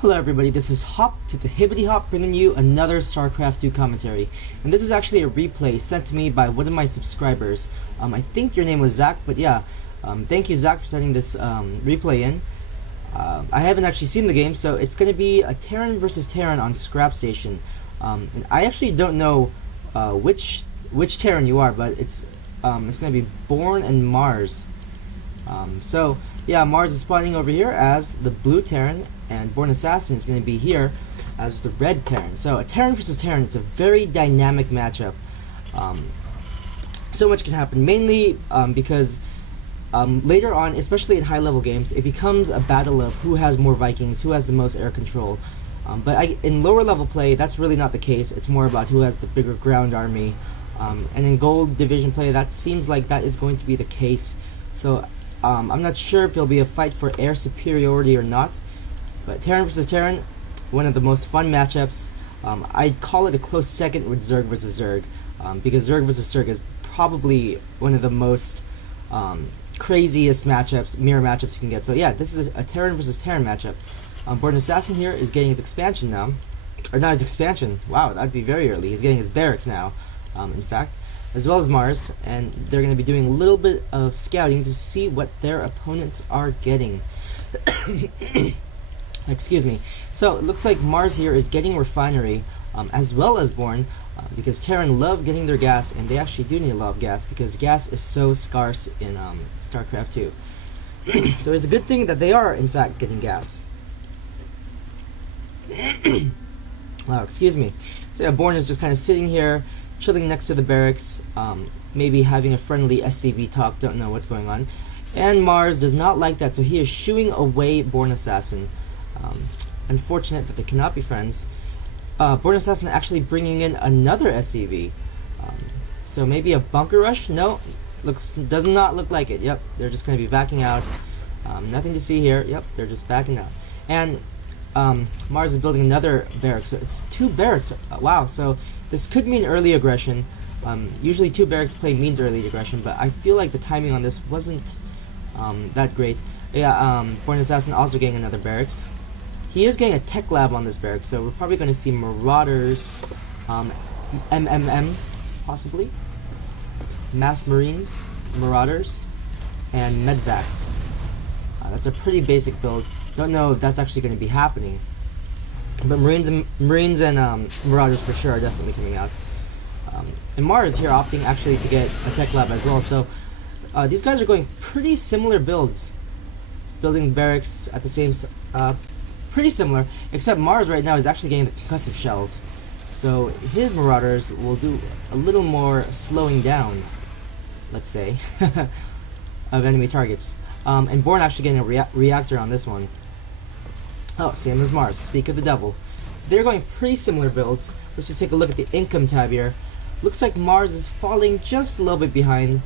Hello everybody, this is Hop to the Hibbity Hop bringing you another StarCraft 2 commentary. And this is actually a replay sent to me by one of my subscribers. I think your name was Zach, but yeah, thank you Zach for sending this replay in. I haven't actually seen the game, so it's going to be a Terran versus Terran on Scrap Station. And I actually don't know which Terran you are, but it's going to be Born and Mars. So yeah, Mars is spawning over here as the blue Terran, and Bornasassin is going to be here as the red Terran. So a Terran versus Terran, it's a very dynamic matchup. So much can happen, mainly because later on, especially in high level games, it becomes a battle of who has more Vikings, who has the most air control. But in lower level play, that's really not the case. It's more about who has the bigger ground army. And in gold division play, that seems like that is going to be the case. So I'm not sure if it'll be a fight for air superiority or not. But Terran versus Terran, one of the most fun matchups. I'd call it a close second with Zerg versus Zerg, because Zerg versus Zerg is probably one of the most craziest matchups, mirror matchups you can get. So yeah, this is a Terran versus Terran matchup. Bornasassin here is getting his expansion now. Or not his expansion, wow, that'd be very early. He's getting his barracks now, in fact, as well as Mars, and they're going to be doing a little bit of scouting to see what their opponents are getting. Excuse me. So it looks like Mars here is getting refinery, as well as Born, because Terran love getting their gas, and they actually do need a lot of gas because gas is so scarce in StarCraft 2. So it's a good thing that they are in fact getting gas. Wow, excuse me. So yeah, Born is just kind of sitting here, chilling next to the barracks, maybe having a friendly SCV talk, don't know what's going on. And Mars does not like that, so he is shooing away Bornasassin. Unfortunate that they cannot be friends. Bornasassin actually bringing in another SCV. So maybe a bunker rush? No, does not look like it. Yep, they're just going to be backing out. Nothing to see here. Yep, they're just backing out. And Mars is building another barracks. So it's two barracks. Wow, so this could mean early aggression. Usually two barracks play means early aggression, but I feel like the timing on this wasn't that great. Yeah, Bornasassin also getting another barracks. He is getting a tech lab on this barracks, so we're probably going to see marauders, MMM, possibly, mass marines, marauders, and medvacs. That's a pretty basic build. Don't know if that's actually going to be happening, but marines and marauders for sure are definitely coming out. And Mars here opting actually to get a tech lab as well. So these guys are going pretty similar builds, building barracks at the same pretty similar, except Mars right now is actually getting the concussive shells, so his marauders will do a little more slowing down, let's say, of enemy targets. And Born actually getting a reactor on this one. Oh, same as Mars, speak of the devil. So they're going pretty similar builds. Let's just take a look at the income tab here. Looks like Mars is falling just a little bit behind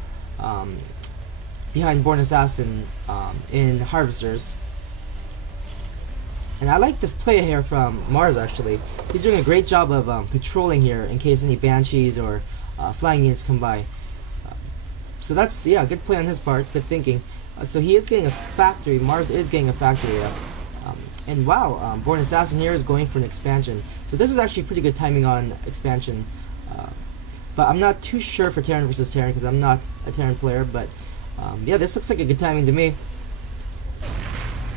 Bornasassin in harvesters. And I like this play here from Mars actually. He's doing a great job of patrolling here in case any banshees or flying units come by. So that's, yeah, good play on his part, good thinking. So he is getting a factory, Mars is getting a factory up. And wow, Bornasassin here is going for an expansion. So this is actually pretty good timing on expansion. But I'm not too sure for Terran versus Terran because I'm not a Terran player, but yeah, this looks like a good timing to me.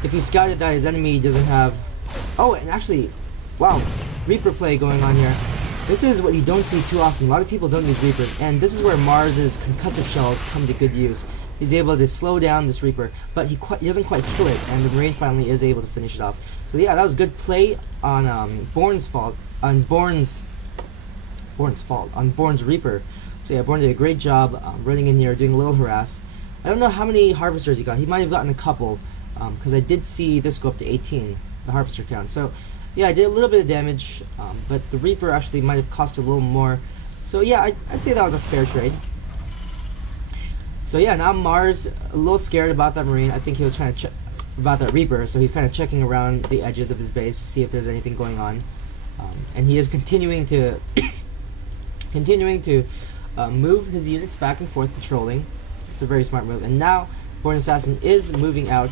If he scouted that his enemy doesn't have... Oh, and actually, wow, Reaper play going on here. This is what you don't see too often. A lot of people don't use Reapers, and this is where Mars's concussive shells come to good use. He's able to slow down this Reaper, but he doesn't quite kill it, and the Marine finally is able to finish it off. So yeah, that was good play on Born's Reaper. So yeah, Born did a great job running in here, doing a little harass. I don't know how many harvesters he got. He might have gotten a couple, because I did see this go up to 18, the harvester count. So yeah, I did a little bit of damage, but the Reaper actually might have cost a little more. So yeah, I'd say that was a fair trade. So yeah, now Mars a little scared about that Marine. I think he was trying to check about that Reaper, so he's kind of checking around the edges of his base to see if there's anything going on. And he is continuing to move his units back and forth, patrolling. It's a very smart move. And now Bornasassin is moving out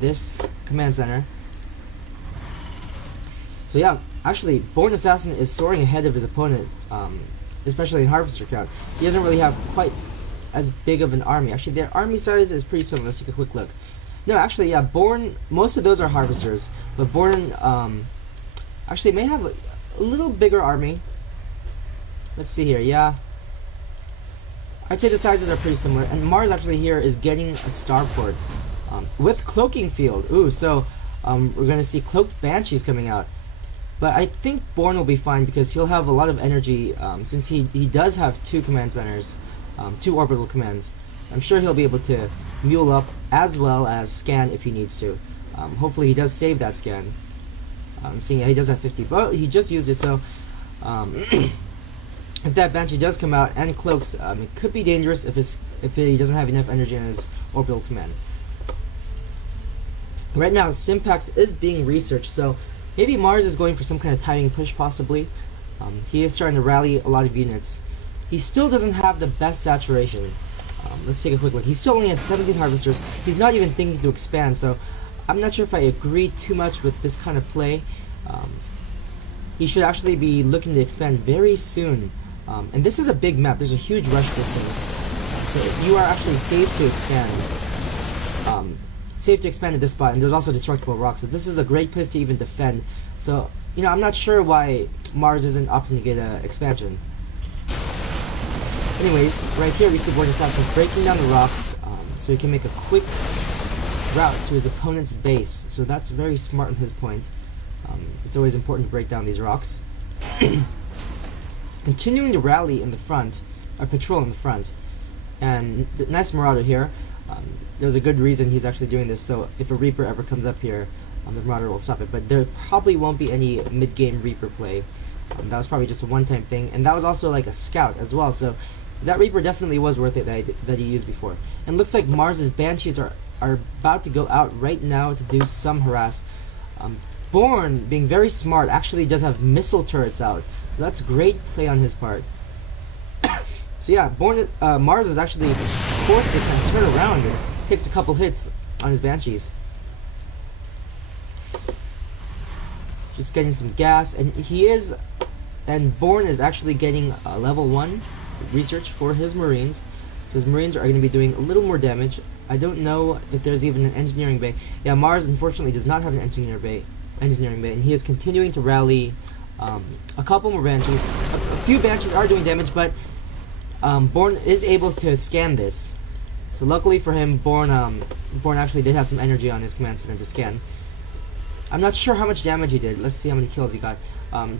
this command center. So yeah, actually, Bornasassin is soaring ahead of his opponent, especially in Harvester count. He doesn't really have quite as big of an army. Actually, their army size is pretty similar. Let's take a quick look. No, actually, yeah, Born, most of those are Harvesters, but Born actually may have a little bigger army. Let's see here, yeah. I'd say the sizes are pretty similar, and Mars actually here is getting a starport with Cloaking Field. Ooh, so we're gonna see Cloaked Banshees coming out. But I think Born will be fine because he'll have a lot of energy since he does have 2 command centers, 2 orbital commands. I'm sure he'll be able to mule up as well as scan if he needs to. Hopefully he does save that scan. Seeing he does have 50, but he just used it, so if that Banshee does come out and cloaks, it could be dangerous if he doesn't have enough energy in his orbital command. Right now, Stimpax is being researched, so maybe Mars is going for some kind of timing push, possibly. He is starting to rally a lot of units. He still doesn't have the best saturation. Let's take a quick look. He still only has 17 Harvesters. He's not even thinking to expand, so I'm not sure if I agree too much with this kind of play. He should actually be looking to expand very soon. And this is a big map. There's a huge rush distance. So you are actually safe to expand. Safe to expand at this spot, and there's also destructible rocks. So this is a great place to even defend. So, you know, I'm not sure why Mars isn't opting to get an expansion. Anyways, right here we see Bornasassin breaking down the rocks so he can make a quick route to his opponent's base. So that's very smart on his point. It's always important to break down these rocks. Continuing to rally in the front, or patrol in the front. And the nice Marauder here. There's a good reason he's actually doing this, so if a Reaper ever comes up here, the Marauder will stop it. But there probably won't be any mid-game Reaper play. That was probably just a one-time thing, and that was also like a scout as well, so that Reaper definitely was worth it that he used before. And looks like Mars's Banshees are about to go out right now to do some harass. Born, being very smart, actually does have missile turrets out. So that's great play on his part. So yeah, Mars is actually forced to kind of turn around and takes a couple hits on his Banshees. Just getting some gas, and Born is actually getting level 1 research for his Marines. So his Marines are going to be doing a little more damage. I don't know if there's even an engineering bay. Yeah, Mars unfortunately does not have an engineering bay, and he is continuing to rally a couple more Banshees. A few Banshees are doing damage, but Born is able to scan this. So luckily for him, Born actually did have some energy on his command center to scan. I'm not sure how much damage he did. Let's see how many kills he got.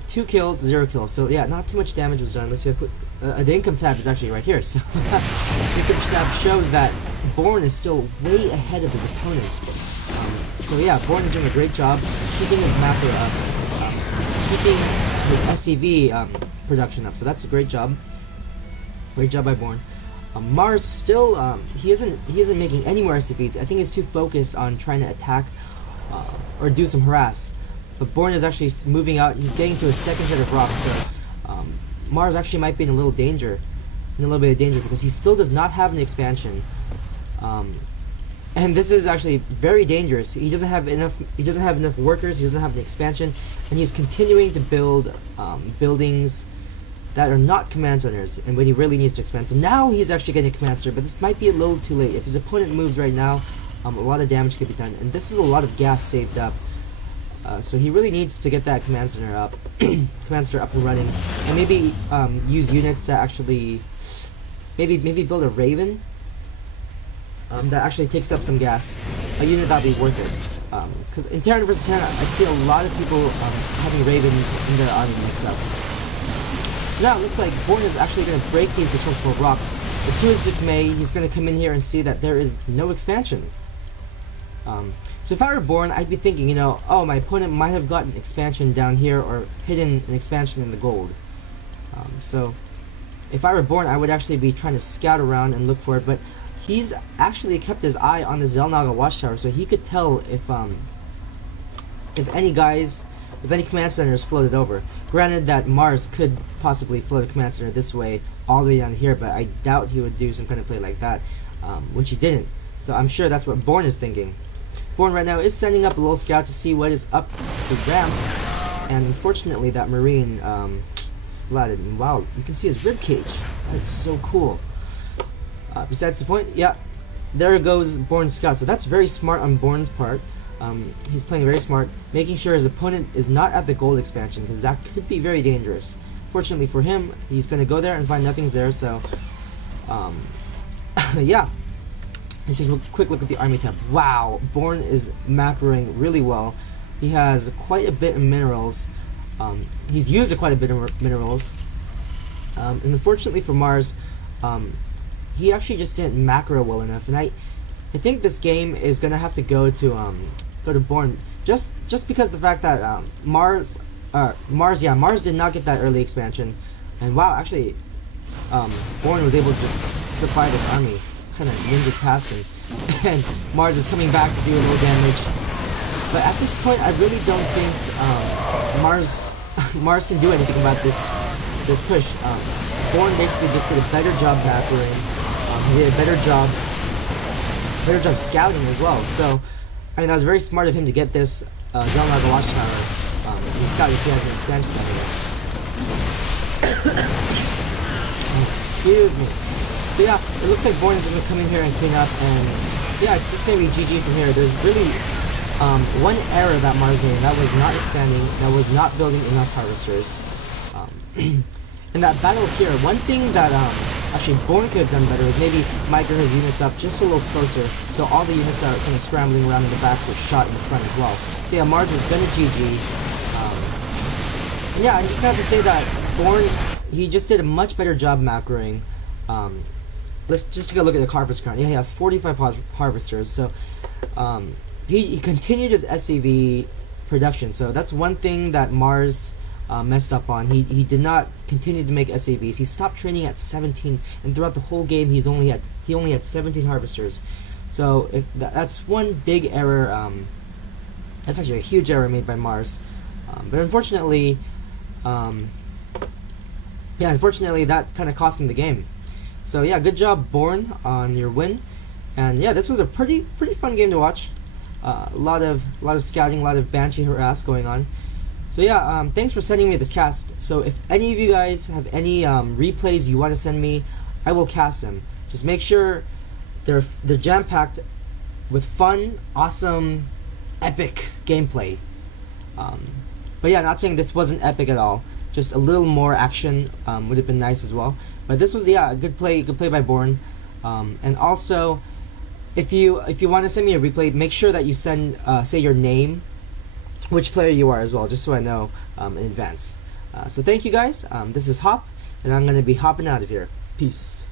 2 kills, 0 kills. So yeah, not too much damage was done. Let's see a quick. The income tab is actually right here. So the income tab shows that Born is still way ahead of his opponent. So yeah, Born is doing a great job keeping his mapper up, keeping his SCV production up. So that's a great job. Great job by Born. Mars still he isn't making any more SCVs. I think he's too focused on trying to attack or do some harass. But Born is actually moving out. He's getting to his second set of rocks. So Mars actually might be in a little danger, because he still does not have an expansion. And this is actually very dangerous. He doesn't have enough. He doesn't have enough workers. He doesn't have an expansion, and he's continuing to build buildings that are not command centers, and when he really needs to expand. So now he's actually getting a command center, but this might be a little too late. If his opponent moves right now, a lot of damage could be done, and this is a lot of gas saved up. So he really needs to get that command center up, and running, and maybe use units to actually, maybe build a Raven that actually takes up some gas, a unit that'll be worth it. Because in Terran vs. Terran, I see a lot of people having Ravens in their army mix up. So now it looks like Born is actually going to break these destructible rocks, but to his dismay, he's going to come in here and see that there is no expansion. So if I were Born, I'd be thinking, you know, oh, my opponent might have gotten expansion down here or hidden an expansion in the gold. So if I were Born, I would actually be trying to scout around and look for it, but he's actually kept his eye on the Xel'Naga watchtower, so he could tell if any command centers floated over. Granted that Mars could possibly float a command center this way, all the way down here, but I doubt he would do some kind of play like that, which he didn't. So I'm sure that's what Born is thinking. Born right now is sending up a little scout to see what is up the ramp, and unfortunately that Marine splatted. And wow, you can see his rib cage. That is so cool. Besides the point, yeah, there goes Born's scout. So that's very smart on Born's part. He's playing very smart, making sure his opponent is not at the gold expansion, because that could be very dangerous. Fortunately for him, he's going to go there and find nothing's there, so yeah. Let's take a quick look at the army tab. Wow, Born is macroing really well. He has quite a bit of minerals. He's used quite a bit of minerals. And unfortunately for Mars, he actually just didn't macro well enough. And I think this game is gonna have to go to Born just because the fact that Mars did not get that early expansion. And wow, actually, Born was able to just slip by this army. Kind of ninja past him, and Mars is coming back to do a little damage. But at this point, I really don't think Mars can do anything about this push. Born basically just did a better job macroing. He did a better job scouting as well. So I mean, that was very smart of him to get this Zelnaga Watchtower and scout if he had an expansion down here. Excuse me. So yeah, it looks like Born is going to come in here and clean up, and yeah, it's just going to be GG from here. There's really one error that Mars made, that was not expanding, that was not building enough harvesters. In that battle here, one thing that actually Born could have done better is maybe micro his units up just a little closer, so all the units that are kind of scrambling around in the back were shot in the front as well. So yeah, Mars is going to GG. And yeah, I'm just going to have to say that Born, he just did a much better job macroing. Let's just take a look at the harvest count. Yeah, he has 45 harvesters, so he continued his SCV production. So that's one thing that Mars messed up on. He did not continue to make SCVs. He stopped training at 17, and throughout the whole game, he only had 17 harvesters. So that's one big error. That's actually a huge error made by Mars. But unfortunately, unfortunately, that kind of cost him the game. So yeah, good job, Born, on your win. And yeah, this was a pretty fun game to watch. A lot of scouting, a lot of Banshee harass going on. So yeah, thanks for sending me this cast. So if any of you guys have any replays you want to send me, I will cast them. Just make sure they're jam-packed with fun, awesome, epic gameplay. But yeah, not saying this wasn't epic at all. Just a little more action would have been nice as well. But this was a good play by Born. And also, if you want to send me a replay, make sure that you send say your name, which player you are as well, just so I know in advance. So thank you guys. This is Hop, and I'm gonna be hopping out of here. Peace.